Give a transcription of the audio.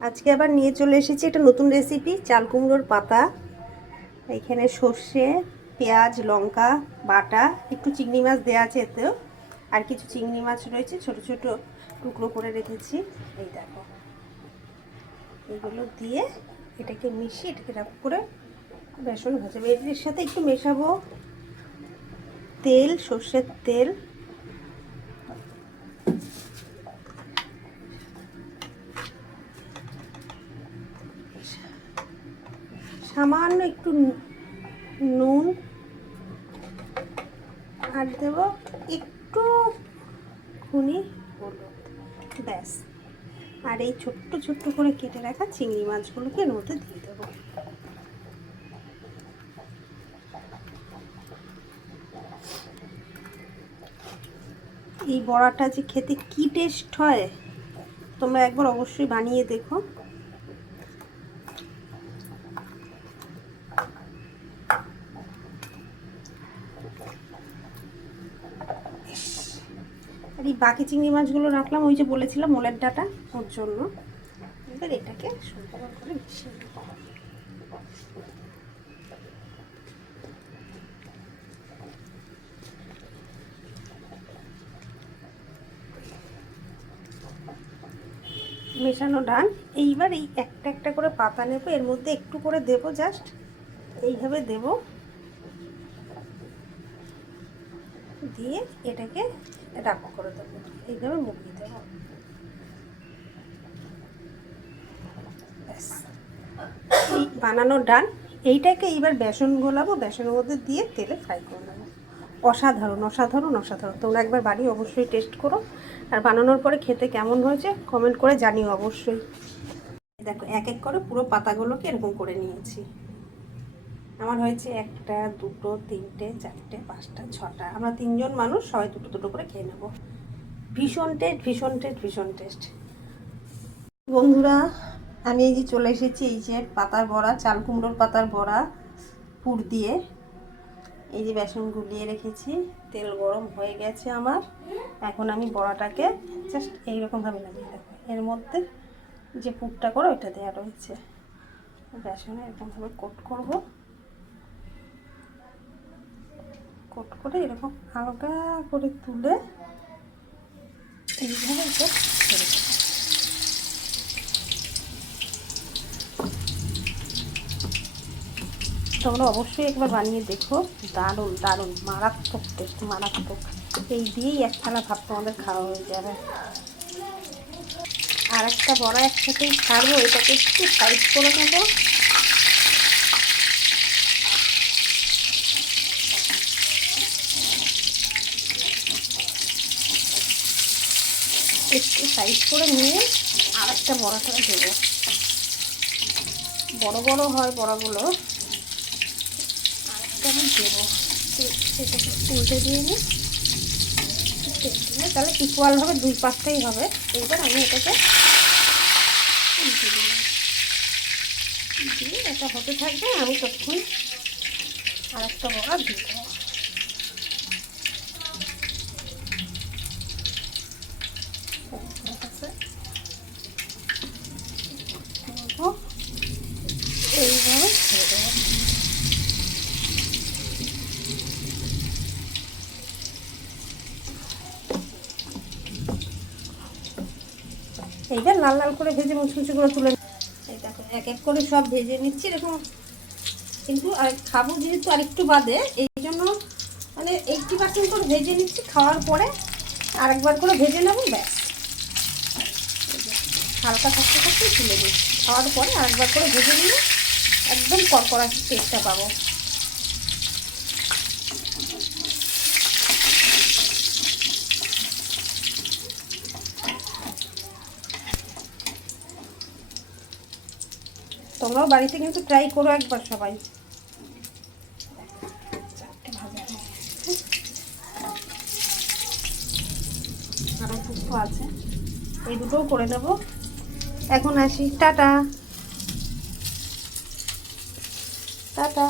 আজকে আবার নিয়ে চলে এসেছি একটা নতুন রেসিপি, চাল কুমড়োর পাতা। এখানে সর্ষে, পেঁয়াজ, লঙ্কা বাটা, একটু চিংড়ি মাছ দেওয়া আছে এতেও, আর কিছু চিংড়ি মাছ রয়েছে ছোট ছোট টুকরো করে রেখেছি। এই দেখো, এগুলো দিয়ে এটাকে মিশিয়ে এটাকে রাখ করে বেসন ভাজাবো। এর সাথে একটু মেশাবো তেল, সর্ষের তেল, সামান্য একটু নুন, আর দেবো একটু খুনি হলুদ, ব্যাস। আর এই ছোট্ট ছোট্ট করে কেটে রাখা চিংড়ি মাছগুলোকে এর মধ্যে দিয়ে দেবো। এই বড়াটা যে খেতে কি টেস্ট হয়, তোমরা একবার অবশ্যই বানিয়ে দেখো। আর এই বাকি চিংড়ি মাছগুলো রাখলাম, ওই যে বলেছিলাম মোলের ডাটা, ওর জন্য। এবার এটাকে সুন্দর করে মিশিয়ে দেব। মেশানো ডান। এইবার এই একটা একটা করে পাতা নেব, এর মধ্যে একটু করে দেব, জাস্ট এইভাবে দেব, দিয়ে এটাকে রাখ করে দেবো, এইভাবে মুখিয়ে দেবো। এই বানানো ডান। এইটাকে এইবার বেসন গোলাবো, বেসনের মধ্যে দিয়ে তেলে ফ্রাই করে নেবো। অসাধারণ অসাধারণ অসাধারণ। তোমরা একবার বানিয়ে অবশ্যই টেস্ট করো, আর বানানোর পরে খেতে কেমন হয়েছে কমেন্ট করে জানিও অবশ্যই। দেখো, এক এক করে পুরো পাতাগুলোকে এরকম করে নিয়েছি। আমার হয়েছে একটা, দুটো, তিনটে, চারটে, পাঁচটা, ছটা। আমরা তিনজন মানুষ, সবাই দুটো দুটো করে খেয়ে নেবো। ভীষণ টেস্ট, ভীষণ টেস্ট, ভীষণ টেস্ট। বন্ধুরা, আমি এই যে চলে এসেছি, এই যে পাতার বড়া, চাল কুমড়োর পাতার বড়া পুর দিয়ে। এই যে বেসন গুলিয়ে রেখেছি, তেল গরম হয়ে গেছে আমার। এখন আমি বড়াটাকে জাস্ট এইরকমভাবে লাগিয়ে দেবো। এর মধ্যে যে পুরটা করে ওইটা দেওয়া রয়েছে, বেসনে এরকমভাবে কোট করব। কোট করে এরকম হালকা করে তুলে এইভাবে এটা ছেড়ে দেবো। তোমরা অবশ্যই একবার বানিয়ে দেখো, দারুণ দারুণ, মারাত্মক টেস্ট, মারাত্মক। এই দিয়েই এক থালা ভাত তোমাদের খাওয়া হয়ে যাবে। আর একটা বড়া একসাথেই ছাড়বো, এটাকে একটু সাইড করে নেবো। একটু সাইড করে নিয়ে আর একটা বড়াটা দেবো। বড় বড় হয় বড়াগুলো, আরেকটা আমি দেবো। এটাকে উল্টে দিয়ে নিই, তাহলে ইকুয়াল হবে, দুই পাশটাই হবে। এইবার আমি এটাকে উল্টে দিলাম, দিয়ে এটা হতে থাকবে। আমি তখন আর একটা বড়া দিয়ে দেবো। এইভাবে ছেড়ে দেবো। এইবার লাল লাল করে ভেজে মুচমুচুগুলো তুলে, এই দেখো এক এক করে সব ভেজে নিচ্ছি এরকম। কিন্তু আর খাবো যেহেতু আরেকটু বাদে, এই জন্য মানে 80% করে ভেজে নিচ্ছি। খাওয়ার পরে আরেকবার করে ভেজে নেবো, ব্যাস। হালকা থাকতে থাকতে তুলে দিচ্ছি, খাওয়ার পরে আরেকবার করে ভেজে নিলে একদম কড়কড়া টেস্টটা পাবো। তোমরাও বাড়িতে কিন্তু ট্রাই করো একবার সবাই। আরও দুটো আছে, এই দুটোও করে দেব। এখন আসি, টাটা টাটা।